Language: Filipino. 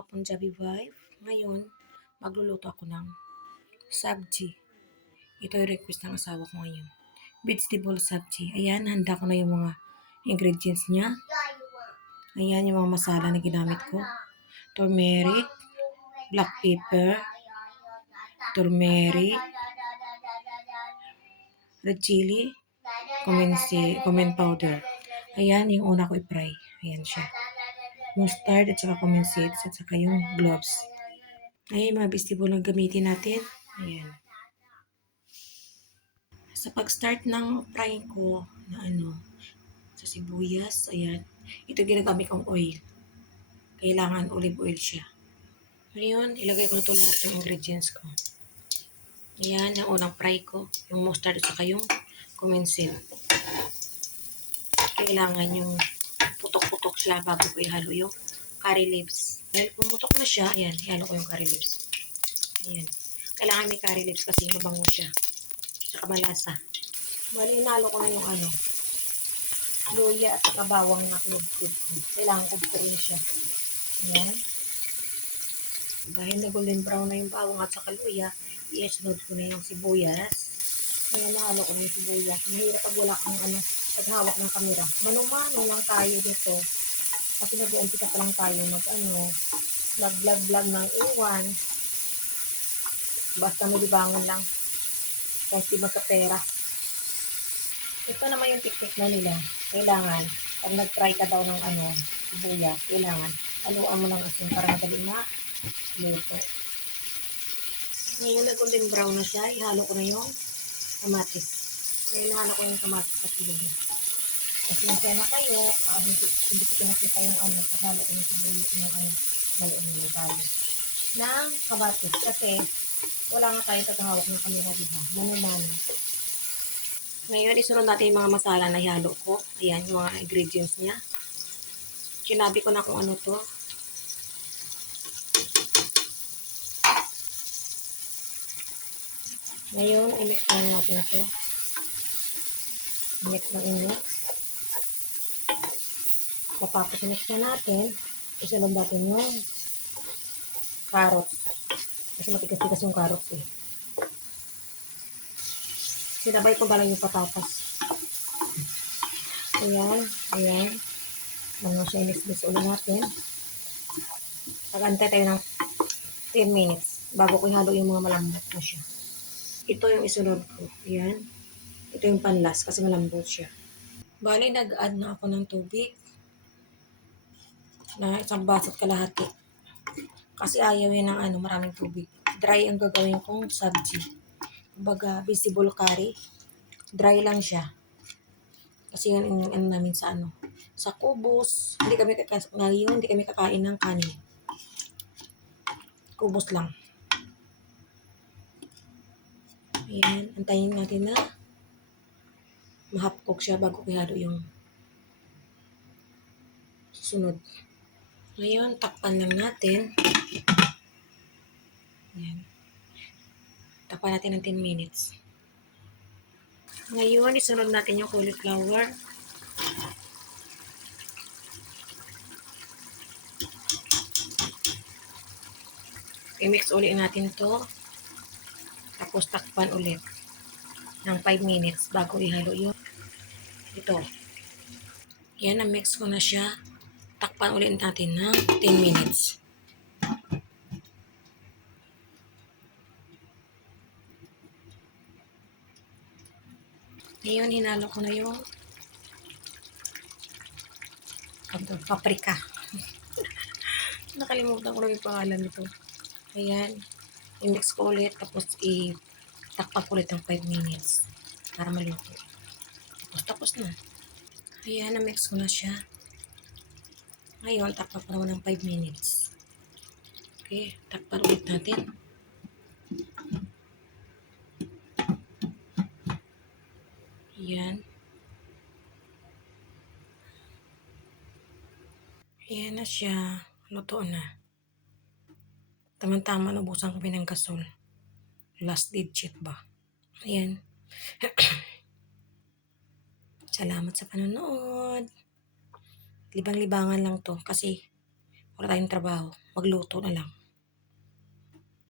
ka-Punjabi wife. Ngayon, magluluto ako ng sabji. Ito yung request ng asawa ko ngayon. Vegetable sabji. Ayan, handa ko na yung mga ingredients niya. Ayan yung mga masala na ginamit ko. Turmeric, black pepper, turmeric, red chili, cumin powder. Ayan, yung una ko i-fry. Ayan siya. Mustard at saka cumin seeds at saka yung gloves. Ayan, mga vegetable na gamitin natin. Ayan. Sa pag-start ng frying ko na sa sibuyas, ayan. Ito ginagamit kong oil. Kailangan olive oil siya. Ngayon, ilagay ko na ito lahat ng ingredients ko. Ayan, yung unang fry ko. Yung mustard at saka yung cumin seed. Kailangan yung putok-putok siya bago ko ihalo yung curry leaves. Dahil pumutok na siya, ayan, ihalo ko yung curry leaves. Ayan. Kailangan may curry leaves kasi mabango siya. Saka malasa. Bali, inalo ko na yung luya at saka bawang na kulog-kulog ko. Kailangan ko rin siya. Ayan. Dahil na golden brown na yung bawang at saka luya, i-sunod ko na yung sibuyas. Ayan, nahalo ko na yung sibuyas. Mahirap pag wala kang paghawak ng kamera. Mano-mano lang tayo dito. Kasi nag-uumpisa pa lang tayo nag-vlog ng iwan. Basta may libangan lang. Kahit di magkapera. Ito naman yung technique na nila. Kailangan, pag nag-try ka daw ng sibuyas, kailangan, haluan mo ng asin para madali luto. Ngayon, nag-golden brown na siya. Ihalo ko na yung kamatis. Ngayon, ihalo ko yung kamatis kasi kasi na kayo, hindi ko pinakita yung paghalo ko ng sibuyas, maliit naman tayo. Ng kamatis. Kasi, wala nga tayo paghawak ng kamera, diba? Mano-mano. Ngayon, isunod natin yung mga masala na ihalo ko. Ayan, yung mga ingredients niya. Sinabi ko na kung ano to. Ngayon, i-mix lang natin ito. I-mix lang i-mix. Tapos i-mix na natin. Isunod natin yung carrots. Kasi matigas-tigas yung carrots eh. Sinabay ko ba lang yung patatas. Ayan, ayan. Siya i-mix ulit natin. Pag-antay tayo ng 10 minutes bago ko ihalo yung mga malambot na siya. Ito yung isunod ko. Ayan. Ito yung panlas kasi malambot siya. Bali, nag-add na ako ng tubig na isang baso at kalahati. Kasi ayaw yun ng maraming tubig. Dry ang gagawin kong sabji. Kumbaga, vegetable curry. Dry lang siya. Kasi yun namin sa kubos. Ngayon, hindi kami kakain ng kanin. Kubos lang. Ayan, antayin natin na mahapkok siya bago ihalo yung susunod. Ngayon, takpan lang natin. Ayan. Takpan natin ng 10 minutes. Ngayon, isunod natin yung cauliflower. I-mix ulit natin to. Tapos takpan ulit ng 5 minutes bago ihalo yung ito. Yan, na-mix ko na siya. Takpan ulit natin ng 10 minutes. Ngayon, hinalo ko na yung paprika. Nakalimutan ko na yung pangalan nito. Ayan. I-mix ko ulit. Tapos takpan ko ulit ng 5 minutes para maluto. Tapos na. Ayan, na-mix ko na siya. Ngayon, takpan ko naman ng 5 minutes. Okay, takpan ulit natin. Ayan. Ayan na siya. Luto na. Tama-tama, nabusan kami ng gasol. Last digit ba? Ayan. Salamat sa panonood. Libang-libangan lang to kasi Wala tayong trabaho. Magluto na lang.